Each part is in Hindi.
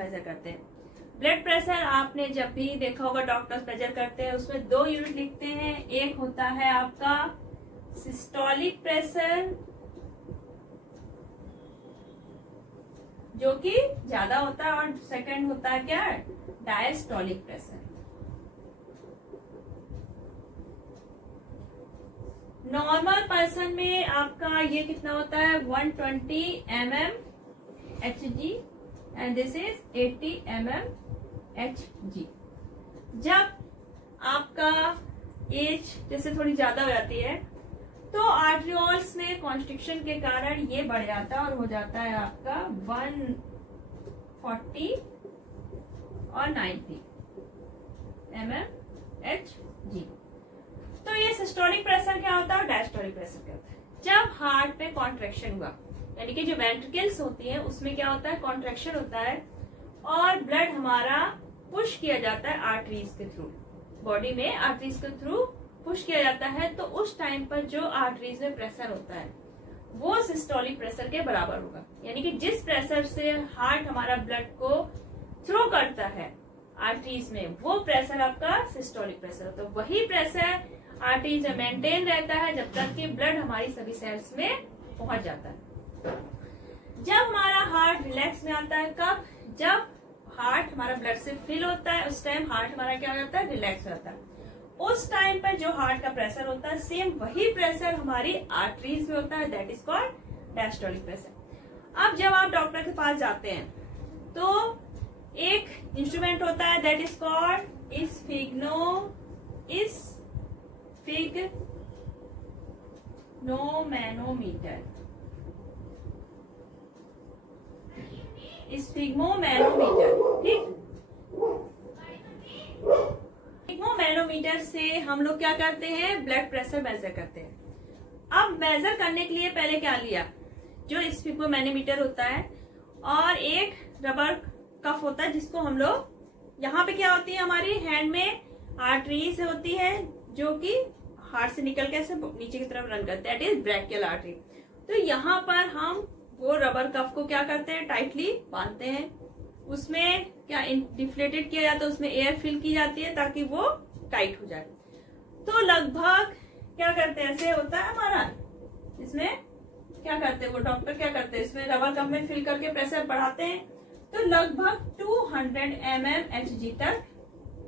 मेजर करते हैं। ब्लड प्रेशर आपने जब भी देखा होगा डॉक्टर्स मेजर करते हैं, उसमें 2 यूनिट लिखते हैं। एक होता है आपका सिस्टोलिक प्रेशर, जो कि ज्यादा होता है, और सेकंड होता है क्या, डायस्टोलिक प्रेशर। नॉर्मल पर्सन में आपका ये कितना होता है, 120 mmHg and this is 80 mmHg। जब आपका एज जैसे थोड़ी ज्यादा हो जाती है तो आर्ट्रियोल्स में कॉन्स्ट्रिक्शन के कारण ये बढ़ जाता है और हो जाता है आपका 140 और 90 mmHg। तो ये सिस्टोलिक प्रेशर क्या होता है और डायस्टोलिक प्रेशर क्या होता है। जब हार्ट में कॉन्ट्रैक्शन हुआ, यानी कि जो वेंट्रिकल्स होती हैं उसमें क्या होता है, कॉन्ट्रैक्शन होता है और ब्लड हमारा पुश किया जाता है आर्टरीज के थ्रू, बॉडी में आर्टरीज के थ्रू पुश किया जाता है। तो उस टाइम पर जो आर्टरीज में प्रेशर होता है वो सिस्टोलिक प्रेशर के बराबर होगा। यानी कि जिस प्रेशर से हार्ट हमारा ब्लड को थ्रो करता है आर्टरीज में, वो प्रेशर आपका सिस्टोलिक प्रेशर होता है। वही प्रेशर आर्टरीज में मेंटेन रहता है जब तक कि ब्लड हमारी सभी सेल्स में पहुंच जाता है। जब हमारा हार्ट रिलैक्स में आता है, कब, जब हार्ट हमारा ब्लड से फिल होता है, उस टाइम हार्ट हमारा क्या हो जाता है, रिलैक्स हो जाता है। उस टाइम पर जो हार्ट का प्रेशर होता है सेम वही प्रेशर हमारी आर्टरीज में होता है, that is called diastolic pressure. अब जब आप डॉक्टर के पास जाते हैं तो एक इंस्ट्रूमेंट होता है that is called sphygmomanometer. Sphygmomanometer, ठीक। स्फिग्मोमैनोमीटर से हम लोग क्या करते हैं, ब्लड प्रेशर मेजर करते हैं। अब मेजर करने के लिए पहले क्या लिया, जो स्फिग्मोमैनोमीटर होता है और एक रबर कफ होता है जिसको हम लोग, यहाँ पे क्या होती है हमारी हैंड में आर्टरीज होती है जो कि हार्ट से निकल के ऐसे नीचे की तरफ रन करते हैं, दैट इज ब्रैकियल आर्टरी। तो यहाँ पर हम वो रबर कफ को क्या करते हैं, टाइटली बांधते हैं। उसमें क्या डिफ्लेटेड किया जाता है, उसमें एयर फिल की जाती है ताकि वो टाइट हो जाए। तो लगभग क्या करते हैं, ऐसे होता है हमारा, इसमें क्या करते हैं वो डॉक्टर क्या करते हैं, इसमें रबर कप में फिल करके प्रेशर बढ़ाते हैं। तो लगभग 200 mmHg तक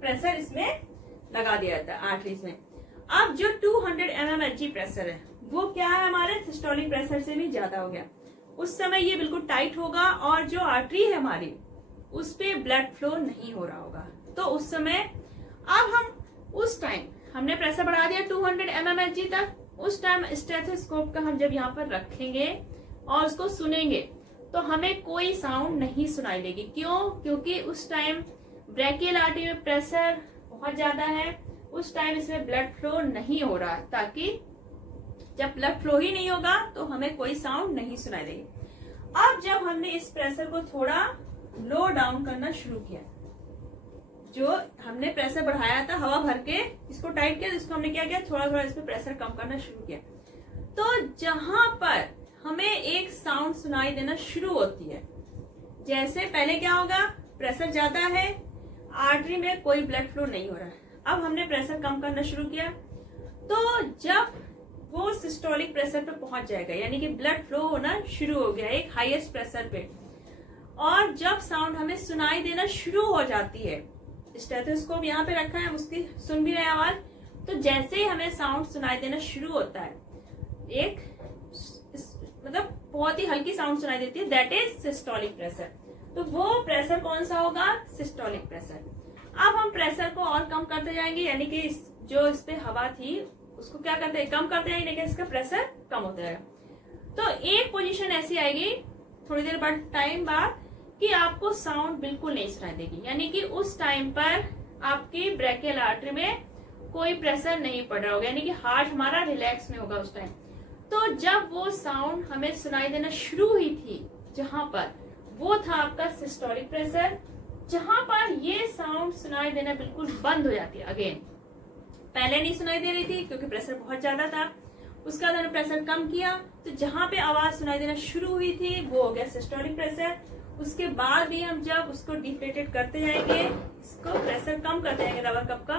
प्रेशर इसमें लगा दिया जाता है आर्टरीज में। अब जो 200 mmHg प्रेशर है वो क्या है, हमारे सिस्टोलिक प्रेशर से भी ज्यादा हो गया। उस समय ये बिल्कुल टाइट होगा और जो आर्टरी है हमारी उस पे ब्लड फ्लो नहीं हो रहा होगा। तो उस समय, अब हम उस टाइम हमने प्रेशर बढ़ा दिया 200 mmHg तक, उस टाइम स्टेथोस्कोप का हम जब यहाँ पर रखेंगे और उसको सुनेंगे तो हमें कोई साउंड नहीं सुनाई देगी। क्यों? क्योंकि उस टाइम ब्रैकियल आर्टरी में प्रेशर बहुत ज्यादा है, उस टाइम इसमें ब्लड फ्लो नहीं हो रहा, ताकि जब ब्लड फ्लो ही नहीं होगा तो हमें कोई साउंड नहीं सुनाई देगी। अब जब हमने इस प्रेशर को थोड़ा लो डाउन करना शुरू किया, जो हमने प्रेशर बढ़ाया था हवा भर के इसको टाइट किया, इसको हमने क्या किया, थोड़ा थोड़ा इसमें प्रेशर कम करना शुरू किया। तो जहां पर हमें एक साउंड सुनाई देना शुरू होती है, जैसे पहले क्या होगा, प्रेशर ज्यादा है, आर्टरी में कोई ब्लड फ्लो नहीं हो रहा है, अब हमने प्रेशर कम करना शुरू किया, तो जब वो सिस्टोलिक प्रेशर पे पहुंच जाएगा, यानी कि ब्लड फ्लो होना शुरू हो गया एक हाईएस्ट प्रेशर पे, और जब साउंड हमें सुनाई देना शुरू हो जाती है, स्टेथोस्कोप यहाँ पे रखा है, हम उसकी सुन भी रहे आवाज, तो जैसे ही हमें साउंड सुनाई देना शुरू होता है, एक मतलब बहुत ही हल्की साउंड सुनाई देती है, दैट इज सिस्टोलिक प्रेशर। तो वो प्रेशर कौन सा होगा, सिस्टोलिक प्रेशर। अब हम प्रेशर को और कम करते जाएंगे, यानी कि जो इस पे हवा थी उसको क्या करते हैं, कम करते जाएंगे, लेकिन इसका प्रेशर कम होता जाएगा। तो एक पोजीशन ऐसी आएगी थोड़ी देर बाद, टाइम बाद, कि आपको साउंड बिल्कुल नहीं सुनाई देगी, यानी कि उस टाइम पर आपकी ब्रैकियल आर्टरी में कोई प्रेशर नहीं पड़ रहा होगा, यानी कि हार्ट हमारा रिलैक्स में होगा उस टाइम। तो जब वो साउंड हमें सुनाई देना शुरू हुई थी, जहां पर वो था आपका सिस्टोलिक प्रेशर, जहां पर ये साउंड सुनाई देना बिल्कुल बंद हो जाती है। अगेन पहले नहीं सुनाई दे रही थी क्योंकि प्रेशर बहुत ज्यादा था, उसका प्रेशर कम किया, तो जहां पे आवाज सुनाई देना शुरू हुई थी वो हो गया सिस्टोलिक प्रेशर, उसके बाद भी हम जब उसको डिफ्लेटेड करते जाएंगे, इसको प्रेशर कम करते जाएंगे रबर कप का,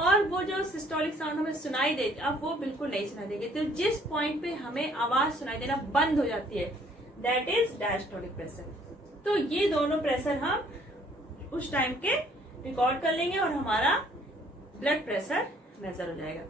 और वो जो सिस्टोलिक साउंड हमें सुनाई देती, अब वो बिल्कुल नहीं सुनाई देगी। तो जिस पॉइंट पे हमें आवाज सुनाई देना बंद हो जाती है, दैट इज डायस्टोलिक प्रेशर। तो ये दोनों प्रेशर हम उस टाइम के रिकॉर्ड कर लेंगे और हमारा ब्लड प्रेशर मेजर हो जाएगा।